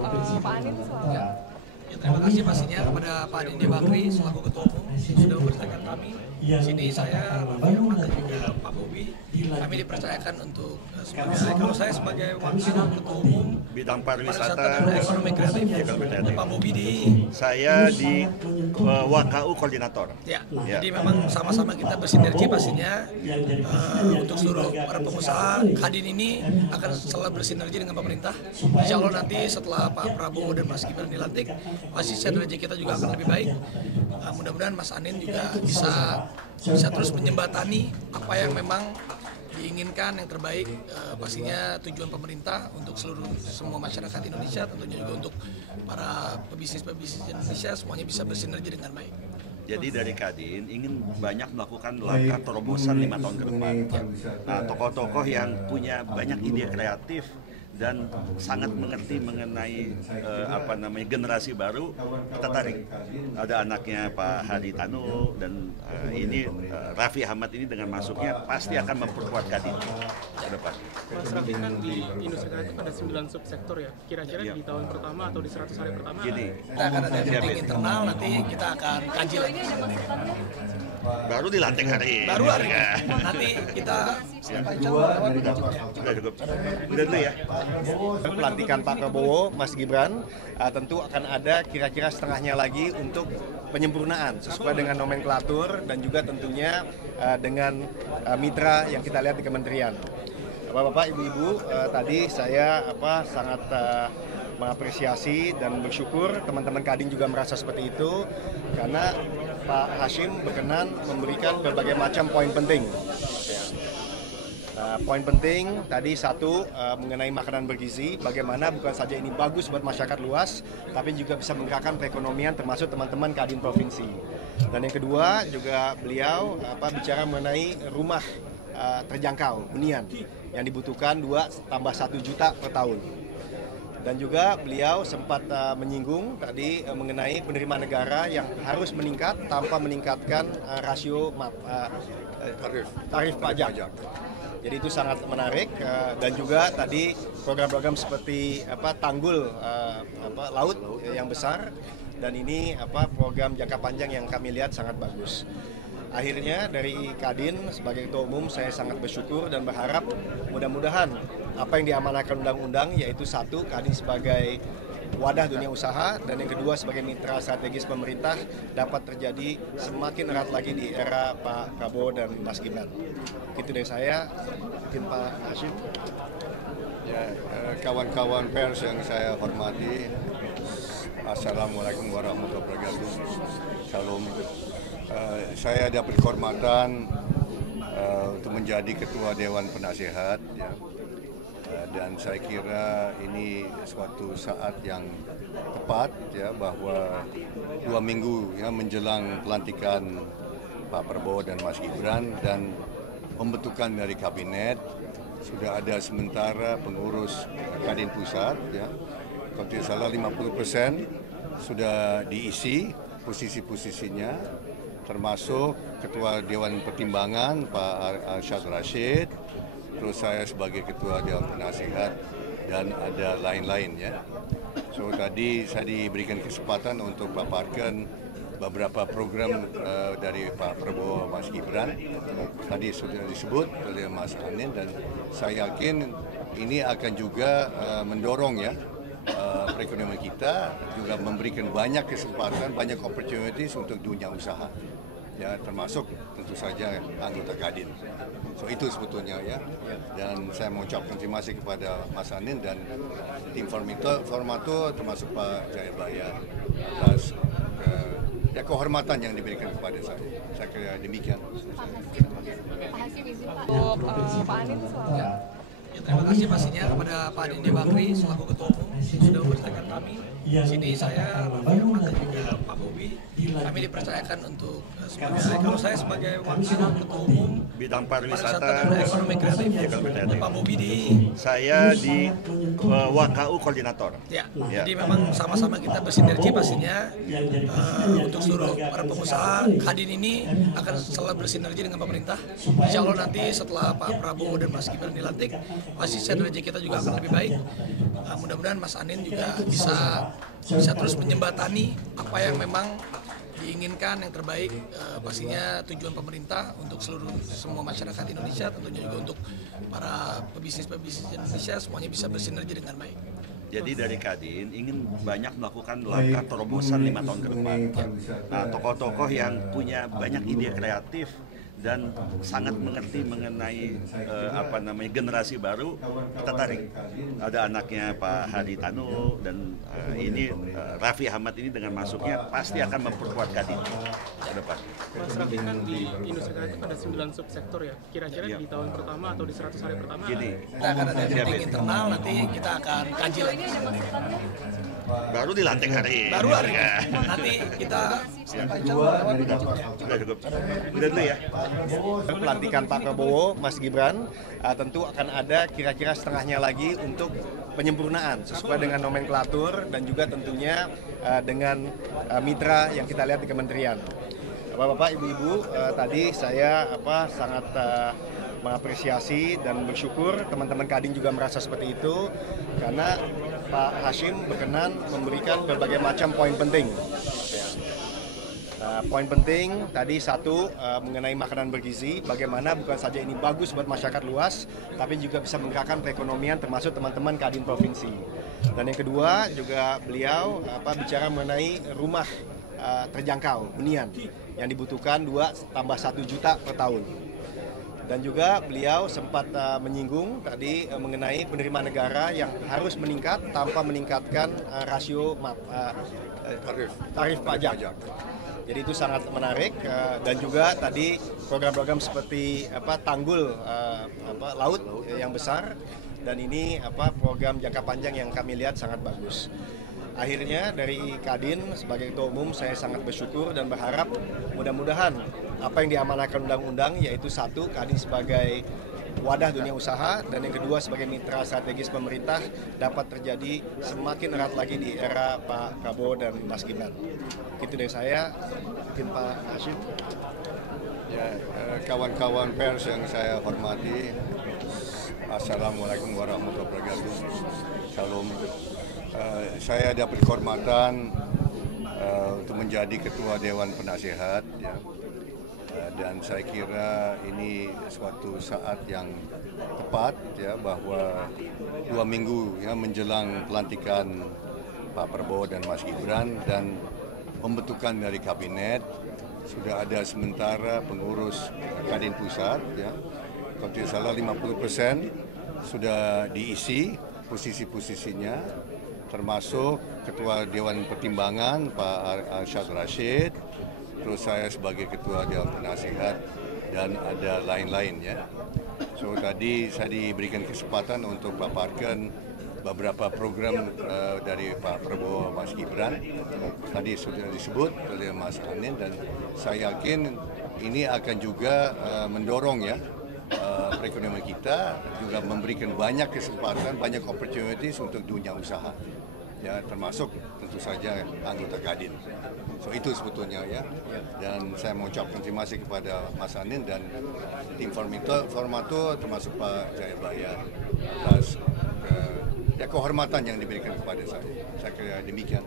Pak Anin soal Ya, terima kasih pastinya kepada Pak Dindi Bakri selaku Ketua Umum sudah mempercayakan kami. Sini saya Raffi Ahmad dan juga Pak Bobi, kami dipercayakan untuk sebagai wakil Ketua Umum bidang pariwisata dan ekonomi kreatif. Pak Bobi saya di WKU koordinator. Ya, jadi memang sama-sama kita bersinergi pastinya untuk seluruh para pengusaha. Kadin ini akan selalu bersinergi dengan pemerintah. Insya Allah nanti setelah Pak Prabowo dan Mas Gibran dilantik, pasti sinergi kita juga akan lebih baik. Mudah-mudahan Mas Anin juga bisa terus menjembatani apa yang memang diinginkan yang terbaik, pastinya tujuan pemerintah untuk semua masyarakat Indonesia, tentunya juga untuk para pebisnis Indonesia semuanya bisa bersinergi dengan baik. Jadi dari Kadin ingin banyak melakukan langkah terobosan 5 tahun ke depan. Nah, tokoh-tokoh yang punya banyak ide kreatif dan sangat mengerti mengenai generasi baru kita tarik. Ada anaknya Pak Hadi Tanu dan ini Raffi Ahmad ini dengan masuknya pasti akan memperkuat Kadin ke depan. Mas Raffi, kan di industri kreatif ada 9 subsektor ya. Kira-kira di tahun pertama atau di 100 hari pertama Gini, kita akan ada meeting internal, nanti kita akan kaji lagi. baru dilantik hari Baru hari ini. Nanti kita Udah cukup. Udah dulu ya. Pelantikan Pak Prabowo, Mas Gibran, tentu akan ada kira-kira setengahnya lagi untuk penyempurnaan sesuai dengan nomenklatur dan juga tentunya dengan mitra yang kita lihat di kementerian. Bapak-bapak, ibu-ibu, tadi saya sangat mengapresiasi dan bersyukur teman-teman Kadin juga merasa seperti itu karena Pak Hashim berkenan memberikan berbagai macam poin penting. Poin penting tadi satu mengenai makanan bergizi, bagaimana bukan saja ini bagus buat masyarakat luas, tapi juga bisa menggerakkan perekonomian termasuk teman-teman Kadin Provinsi. Dan yang kedua juga beliau bicara mengenai rumah terjangkau hunian yang dibutuhkan 2 tambah 1 juta per tahun. Dan juga beliau sempat menyinggung tadi mengenai penerimaan negara yang harus meningkat tanpa meningkatkan rasio tarif pajak. Jadi itu sangat menarik dan juga tadi program-program seperti tanggul laut yang besar dan ini program jangka panjang yang kami lihat sangat bagus. Akhirnya dari Kadin sebagai Ketua Umum saya sangat bersyukur dan berharap mudah-mudahan apa yang diamanahkan undang-undang yaitu satu, Kadin sebagai wadah dunia usaha dan yang kedua sebagai mitra strategis pemerintah dapat terjadi semakin erat lagi di era Pak Prabowo dan Mas Gibran. Itu dari saya, mungkin Pak Hashim. Ya, kawan-kawan pers yang saya hormati, Assalamualaikum warahmatullahi wabarakatuh. Shalom. Saya dapat kehormatan untuk menjadi Ketua Dewan Penasehat, ya. Dan saya kira ini suatu saat yang tepat, ya, bahwa 2 minggu ya menjelang pelantikan Pak Prabowo dan Mas Gibran dan pembentukan dari kabinet sudah ada sementara pengurus Kadin Pusat, ya, kalau tidak salah 50% sudah diisi posisi-posisinya, termasuk Ketua Dewan Pertimbangan Pak Arsyad Rashid, terus saya sebagai Ketua Dewan Penasehat dan ada lain-lain, ya. So tadi saya diberikan kesempatan untuk paparkan beberapa program dari Pak Prabowo Mas Gibran. Tadi sudah disebut oleh Mas Anin dan saya yakin ini akan juga mendorong, ya, perekonomian kita, juga memberikan banyak kesempatan, banyak opportunities untuk dunia usaha, ya, termasuk tentu saja anggota Kadin. So itu sebetulnya, ya. Dan saya mengucapkan terima kasih kepada Mas Anin dan tim Formato termasuk Pak Jayabaya atas kehormatan yang diberikan kepada saya. Saya kira demikian. Pak Hashim izin Pak Anin soal Ya, terima kasih pastinya kepada Pak Dindi Bakri selaku Ketua Umum sudah mempercayakan kami. Sini saya Raffi Ahmad dan juga Pak Bobi, kami dipercayakan untuk sebagai wakil Ketua Umum Bidang pariwisata dan ekonomi kreatif. Pak Bobi saya di WKU koordinator. Ya, jadi memang sama-sama kita bersinergi pastinya untuk seluruh para pengusaha. Kadin ini akan selalu bersinergi dengan pemerintah. Insya Allah nanti setelah Pak Prabowo dan Mas Gibran dilantik, pasti sinergi kita juga akan lebih baik. Mudah-mudahan Mas Mas Anin juga bisa terus menjembatani apa yang memang diinginkan yang terbaik, pastinya tujuan pemerintah untuk semua masyarakat Indonesia, tentunya juga untuk para pebisnis Indonesia semuanya bisa bersinergi dengan baik. Jadi dari Kadin ingin banyak melakukan langkah terobosan 5 tahun ke depan. Nah, tokoh-tokoh yang punya banyak ide kreatif dan sangat mengerti mengenai generasi baru, kita tarik. Ada anaknya Pak Hadi Tanu dan Raffi Ahmad ini dengan masuknya pasti akan memperkuat Kadin ke depan. Mas Raffi kan di industri kreatif ada 9 subsektor ya. Kira-kira di tahun pertama atau di 100 hari pertama Gini, kita akan ada meeting internal, nanti kita akan kaji lagi. baru dilantik hari ini. Baru hari ini. Nanti kita Sudah cukup. Udah dulu ya. Pelantikan Pak Prabowo, Mas Gibran, tentu akan ada kira-kira setengahnya lagi untuk penyempurnaan sesuai dengan nomenklatur dan juga tentunya dengan mitra yang kita lihat di kementerian. Bapak-bapak, ibu-ibu, tadi saya sangat mengapresiasi dan bersyukur teman-teman Kadin juga merasa seperti itu karena Pak Hashim berkenan memberikan berbagai macam poin penting. Poin penting tadi satu mengenai makanan bergizi, bagaimana bukan saja ini bagus buat masyarakat luas, tapi juga bisa menggerakkan perekonomian termasuk teman-teman Kadin Provinsi. Dan yang kedua juga beliau bicara mengenai rumah terjangkau hunian yang dibutuhkan 2 tambah 1 juta per tahun. Dan juga beliau sempat menyinggung tadi mengenai penerimaan negara yang harus meningkat tanpa meningkatkan rasio tarif pajak. Jadi itu sangat menarik dan juga tadi program-program seperti tanggul laut yang besar dan ini program jangka panjang yang kami lihat sangat bagus. Akhirnya dari Kadin sebagai Ketua Umum saya sangat bersyukur dan berharap mudah-mudahan apa yang diamanahkan undang-undang yaitu satu, Kadin sebagai wadah dunia usaha dan yang kedua sebagai mitra strategis pemerintah dapat terjadi semakin erat lagi di era Pak Prabowo dan Mas Gibran. Itu dari saya, mungkin Pak Hashim. Ya, kawan-kawan pers yang saya hormati, Assalamualaikum warahmatullahi wabarakatuh. Shalom. Saya dapat kehormatan untuk menjadi Ketua Dewan Penasehat, ya. Dan saya kira ini suatu saat yang tepat, ya, bahwa 2 minggu ya menjelang pelantikan Pak Prabowo dan Mas Gibran dan pembentukan dari kabinet sudah ada sementara pengurus Kadin Pusat, ya. Kalau tidak salah 50% sudah diisi posisi-posisinya, termasuk Ketua Dewan Pertimbangan Pak Arsyad Rashid, terus saya sebagai Ketua Dewan Penasehat dan ada lain-lain, ya. So tadi saya diberikan kesempatan untuk paparkan beberapa program dari Pak Prabowo Mas Gibran. Tadi sudah disebut oleh Mas Anin dan saya yakin ini akan juga mendorong, ya, perekonomian kita, juga memberikan banyak kesempatan, banyak opportunities untuk dunia usaha, ya, termasuk tentu saja anggota Kadin. So itu sebetulnya, ya. Dan saya mengucapkan terima kasih kepada Mas Anin dan tim Formato termasuk Pak Jayabaya atas kehormatan yang diberikan kepada saya. Saya kira demikian.